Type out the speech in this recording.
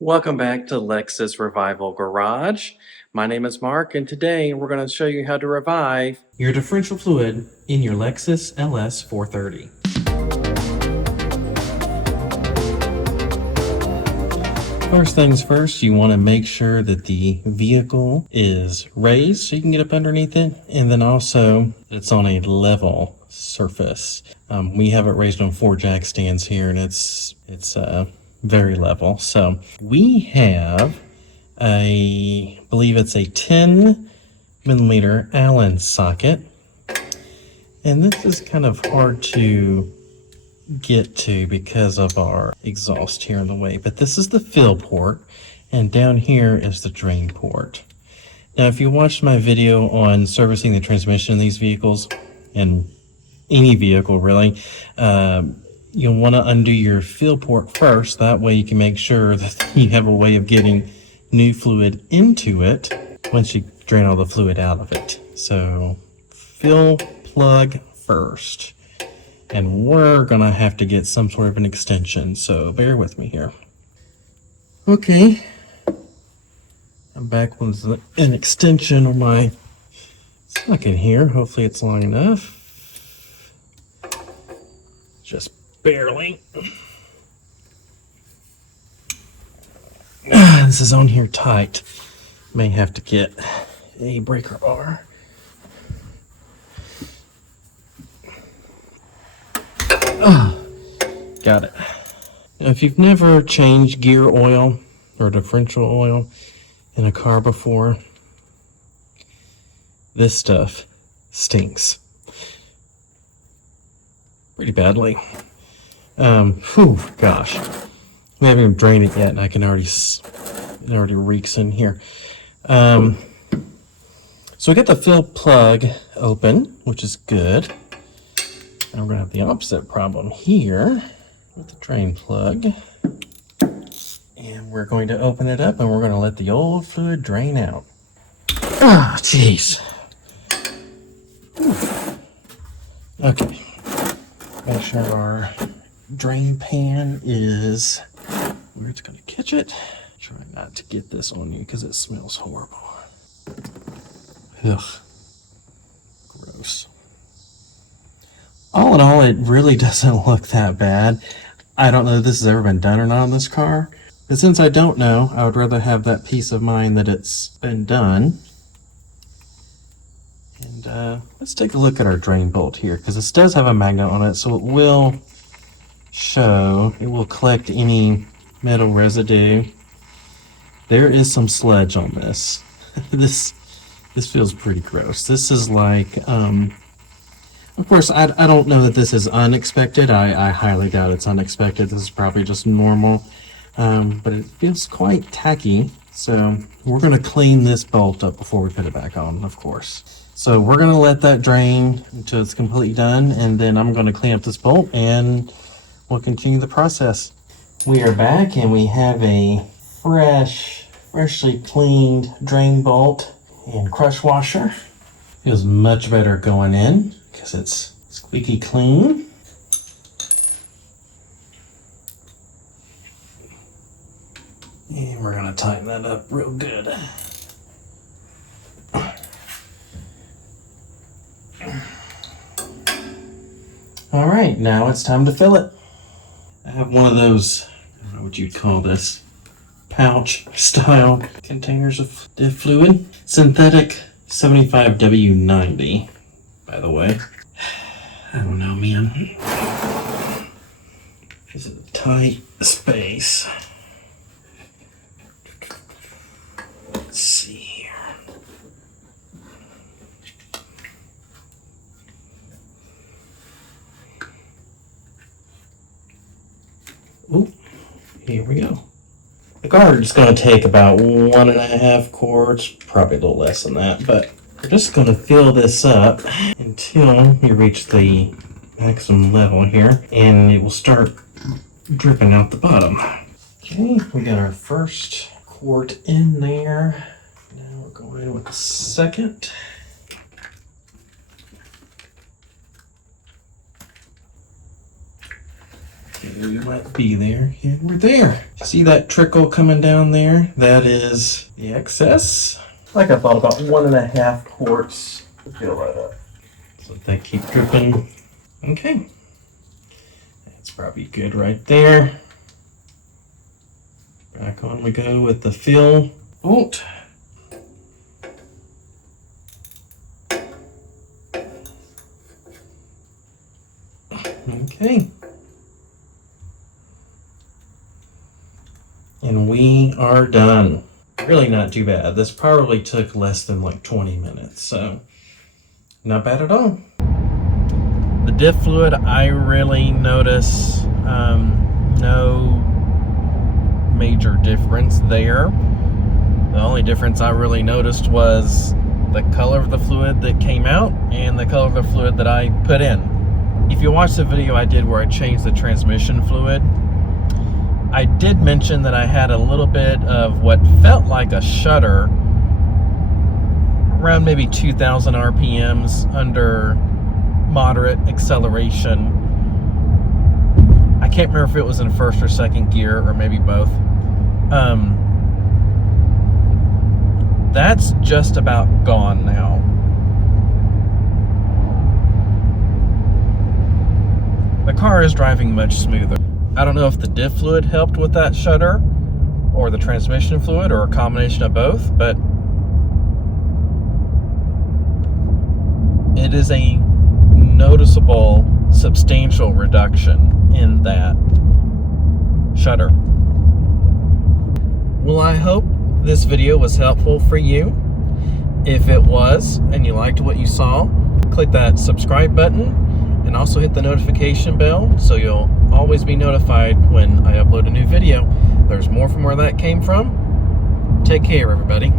Welcome back to Lexus Revival Garage. My name is Mark, and today we're going to show you how to revive your differential fluid in your Lexus LS430. First things first, you want to make sure that the vehicle is raised so you can get up underneath it, and then also it's on a level surface. We have it raised on 4 jack stands here, and it's very level. So we have believe it's a 10 millimeter Allen socket, and this is kind of hard to get to because of our exhaust here in the way, but this is the fill port, and down here is the drain port. Now, if you watched my video on servicing the transmission in these vehicles, and any vehicle really, you'll want to undo your fill port first. That way you can make sure that you have a way of getting new fluid into it once you drain all the fluid out of it. So fill plug first. And we're gonna have to get some sort of an extension, so bear with me here. Okay, I'm back with an extension on my socket here. Hopefully it's long enough. Just barely. This is on here tight. May have to get a breaker bar. Got it. Now, if you've never changed gear oil or differential oil in a car before, this stuff stinks pretty badly. Gosh, we haven't even drained it yet, and I can already it already reeks in here. So we got the fill plug open, which is good. And we're gonna have the opposite problem here with the drain plug. And we're going to open it up, and we're gonna let the old fluid drain out. Ah, jeez. Okay. Make sure our drain pan is where it's gonna catch it. Try not to get this on you because it smells horrible. Ugh. Gross. All in all, it really doesn't look that bad. I don't know if this has ever been done or not on this car, but since I don't know, I would rather have that peace of mind that it's been done. And let's take a look at our drain bolt here, because this does have a magnet on it, so it will collect any metal residue. There is some sludge on this. This feels pretty gross. This is like, of course, I don't know that this is unexpected. I highly doubt it's unexpected. This is probably just normal, but it feels quite tacky. So we're going to clean this bolt up before we put it back on, of course. So we're going to let that drain until it's completely done, and then I'm going to clean up this bolt, and we'll continue the process. We are back, and we have a freshly cleaned drain bolt and crush washer. Feels much better going in because it's squeaky clean. And we're going to tighten that up real good. All right, now it's time to fill it. I have one of those, I don't know what you'd call this, pouch style containers of diff fluid. Synthetic 75W90, by the way. I don't know, man. This is a tight space. Let's see here. Oh, here we go. The guard's going to take about 1.5 quarts, probably a little less than that, but we're just going to fill this up until you reach the maximum level here, and it will start dripping out the bottom. Okay, we got our first quart in there. Now we're going with the second. Okay, we might be there. Yeah, we're there. See that trickle coming down there? That is the excess. Like I thought, about 1.5 quarts to fill that up. So let that keep dripping. Okay. That's probably good right there. Back on we go with the fill bolt. Okay. And we are done. Really not too bad. This probably took less than like 20 minutes, so not bad at all. The diff fluid, I really notice no major difference there. The only difference I really noticed was the color of the fluid that came out and the color of the fluid that I put in. If you watch the video I did where I changed the transmission fluid, I did mention that I had a little bit of what felt like a shudder around maybe 2,000 RPMs under moderate acceleration. I can't remember if it was in first or second gear or maybe both. That's just about gone now. The car is driving much smoother. I don't know if the diff fluid helped with that shudder or the transmission fluid or a combination of both, but it is a noticeable, substantial reduction in that shudder. Well, I hope this video was helpful for you. If it was, and you liked what you saw, click that subscribe button and also hit the notification bell so you'll always be notified when I upload a new video. There's more from where that came from. Take care, everybody.